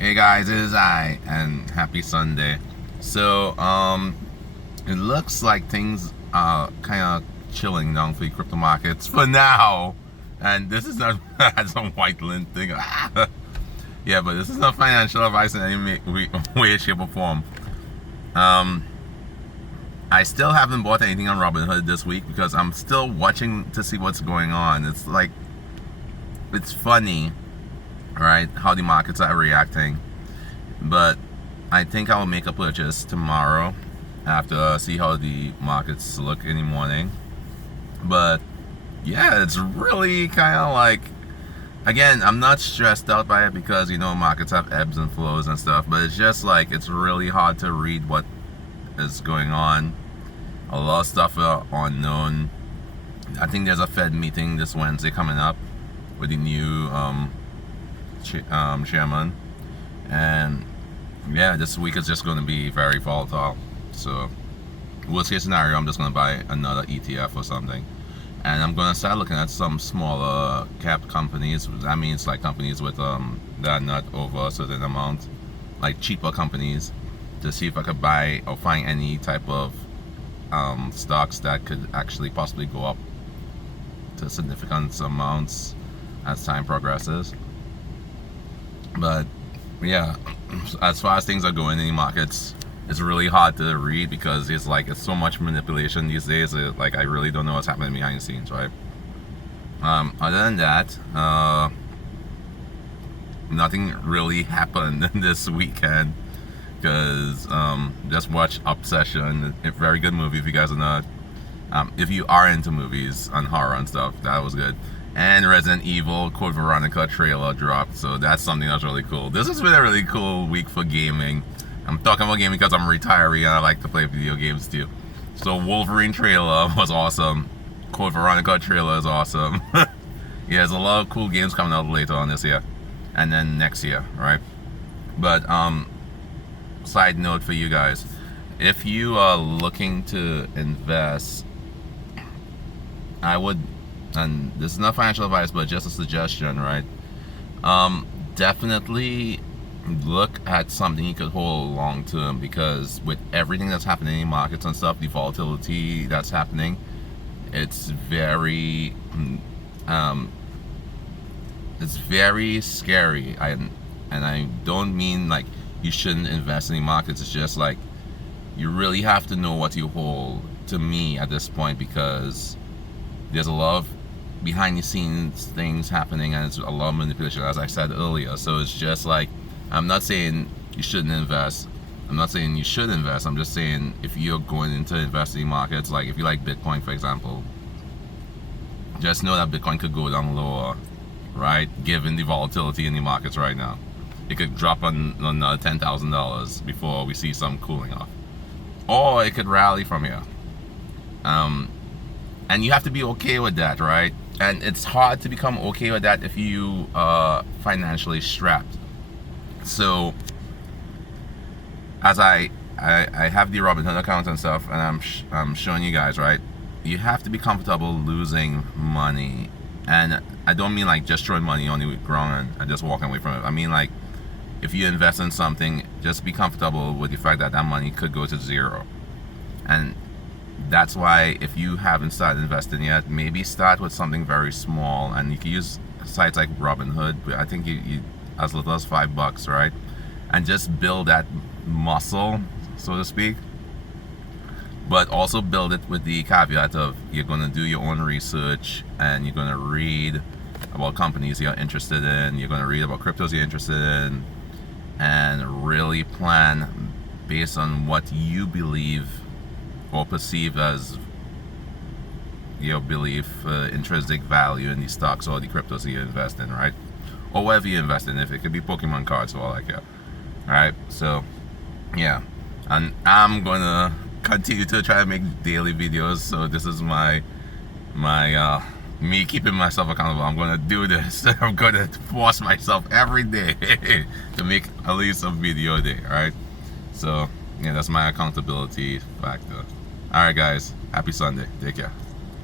Hey guys, it is I, and happy Sunday. So, it looks like things are kind of chilling down for the crypto markets for now. And this is not some white lint thing. Yeah, but this is not financial advice in any way, shape, or form. Um, I still haven't bought anything on Robinhood this week because I'm still watching to see what's going on. It's like, it's funny, right, how the markets are reacting. But I think I will make a purchase tomorrow after see how the markets look in the morning. But yeah, it's really kind of like, again, I'm not stressed out by it because markets have ebbs and flows and stuff, but it's just like it's really hard to read what is going on. A lot of stuff are unknown. I think there's a Fed meeting this Wednesday coming up with the new chairman, and yeah, this week is just going to be very volatile. So worst case scenario, I'm just going to buy another ETF or something, and I'm going to start looking at some smaller cap companies. That means like companies with that are not over a certain amount, like cheaper companies, to see if I could buy or find any type of stocks that could actually possibly go up to significant amounts as time progresses. But yeah, as far as things are going in the markets, it's really hard to read because it's so much manipulation these days. Like I really don't know what's happening behind the scenes, right? Other than that, nothing really happened this weekend because just watched Obsession, a very good movie. If you guys are not, if you are into movies and horror and stuff, that was good. And Resident Evil Code Veronica trailer dropped, so that's something that's really cool. This has been a really cool week for gaming. I'm talking about gaming because I'm a retiree and I like to play video games too. So Wolverine trailer was awesome. Code Veronica trailer is awesome. Yeah, there's a lot of cool games coming out later on this year and then next year, right? But side note for you guys, if you are looking to invest, I would, and this is not financial advice but just a suggestion, right? Definitely look at something you could hold long term, because with everything that's happening in markets and stuff, the volatility that's happening, it's very scary. And I don't mean like you shouldn't invest in the markets. It's just like you really have to know what you hold, to me, at this point, because there's a lot of behind the scenes things happening and it's a lot of manipulation, as I said earlier. So it's just like, I'm not saying you shouldn't invest, I'm not saying you should invest, I'm just saying if you're going into investing markets, like if you like Bitcoin for example, just know that Bitcoin could go down lower, right? Given the volatility in the markets right now, it could drop on another $10,000 before we see some cooling off, or it could rally from here. And you have to be okay with that, right? And it's hard to become okay with that if you are financially strapped. So as I have the Robinhood account and stuff, and I'm showing you guys, right? You have to be comfortable losing money, and I don't mean like just throwing money on the ground and just walking away from it. I mean like, if you invest in something, just be comfortable with the fact that that money could go to zero. And that's why if you haven't started investing yet, maybe start with something very small, and you can use sites like Robinhood. I think you as little as $5, right? And just build that muscle, so to speak. But also build it with the caveat of you're going to do your own research, and you're going to read about companies you're interested in, you're going to read about cryptos you're interested in, and really plan based on what you believe or perceive as your belief, intrinsic value in the stocks or the cryptos you invest in, right? Or whatever you invest in. If it could be Pokemon cards for all I care. Alright, so yeah, and I'm gonna continue to try to make daily videos. So this is my me keeping myself accountable. I'm gonna do this. I'm gonna force myself every day to make at least a video a day. Alright, so yeah, that's my accountability factor. Alright guys, happy Sunday, take care.